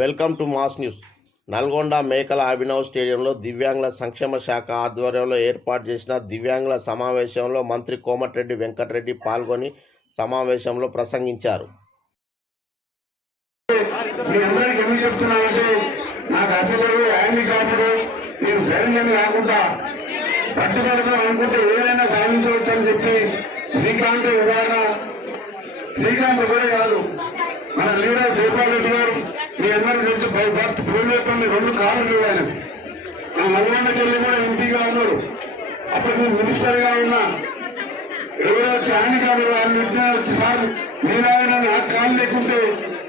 Welcome to mass news. Nalgonda Mekala Abhinav స్టేడియంలో దివ్యాంగుల సంక్షేమ శాఖ ఆధ్వర్యంలో ఏర్పాటు చేసిన దివ్యాంగుల సమావేశంలో మంత్రి కోమటిరెడ్డి వెంకటరెడ్డి పాల్గొని సమావేశంలో ప్రసంగించారు. శ్రీకాంత్ ఉదాహరణ శ్రీకాంత్ ఒకటే కాదు మన లీడర్ జయపాల్ రెడ్డి గారు మీ అందరికీ తెలుసు బై బర్త్ రెండు కాళ్ళు ఆయన మన నల్గొండ చెల్లి కూడా ఎంపీగా ఉన్నారు అప్పుడు నేను మినిస్టర్గా ఉన్నా. ఎవరో వచ్చి హ్యాండిక్యాప్డ్ వాళ్ళు నిర్ణయం వచ్చి సార్ మీరాయన నాకు కాళ్ళు లేకుంటే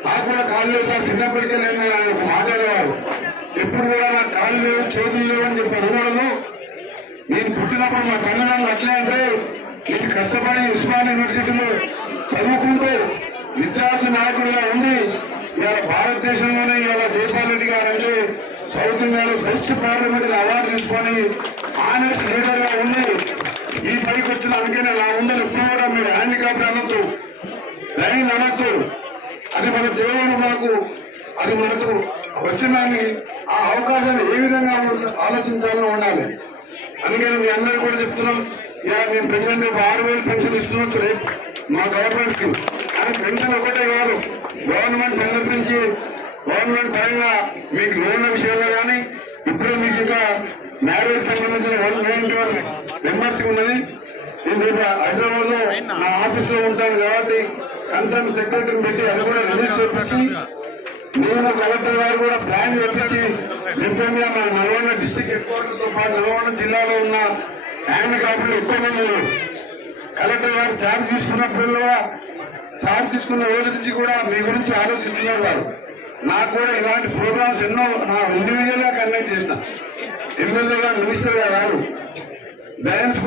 నాకు కూడా కాళ్ళు లేవు సార్ చిన్నప్పటికే నేను ఆయన మాట్లాడేవారు ఎప్పుడు కూడా నాకు కాళ్ళు లేవు చేతులు లేవు అని చెప్పి అనుకోవడము. నేను పుట్టినప్పుడు మా తల్లిదండ్రులు అట్లే అంటే నేను కష్టపడి ఉస్మాన్ యూనివర్సిటీలో చదువుకుంటూ విద్యార్థి నాయకుడిగా ఉండి ఇవాళ భారతదేశంలోనే ఇవాళ జైపాల్రెడ్డి గారు అంటే సౌత్ ఇండియాలో బెస్ట్ పార్లమెంట్ అవార్డు తీసుకొని ఆనెస్ట్ లీడర్గా ఉండి ఈ పైకి వచ్చిన అందుకనే నా ఉందని ఎప్పుడు కూడా మీరు హ్యాండిక్యాప్ అనొద్దు. లైన్ అనొద్దు. అది మన దేవుడు మనకు అది మనకు వచ్చిందని ఆ అవకాశాన్ని ఏ విధంగా ఆలోచించాలో ఉండాలి. అందుకని మీ అందరూ కూడా చెప్తున్నాం ఇలా మేము పెన్షన్ రేపు ఆరు వేలు పెన్షన్ ఇస్తున్నట్టు రేపు మా గవర్నమెంట్కి. కానీ పెన్షన్ ఒకటే కాదు గవర్నమెంట్ సంగతి గవర్నమెంట్ పరంగా మీకు లోన్ల విషయంలో కానీ ఇప్పుడు మీకు ఇంకా మ్యారేజ్ సంబంధించిన వన్ నైన్టీ వన్ మెంబర్స్ ఉన్నది. నేను రేపు హైదరాబాద్లో నా ఆఫీస్లో ఉంటాను కాబట్టి కన్సర్న్ సెక్రటరీని పెట్టి అది కూడా రిలీజ్ చేపించి నేను కలెక్టర్ గారు కూడా ప్లాన్ చేపించి డిఫరెంట్గా మన నల్గొండ డిస్టిక్ హెడ్ క్వార్టర్తో పాటు నల్గొండ జిల్లాలో ఉన్న హ్యాండ్ కాపులు ఎక్కువ మంది కలెక్టర్ గారు ఛార్జ్ తీసుకున్నప్పుడు ఛార్జ్ తీసుకున్న రోజు నుంచి కూడా మీ గురించి ఆలోచిస్తున్నారు వారు నాకు కూడా ఇలాంటి ప్రోగ్రామ్స్ ఎన్నో నా ఇండివిజువల్గా కండక్ట్ చేసిన. ఎమ్మెల్యేగా మినిస్టర్గా కాదు డ్యాన్స్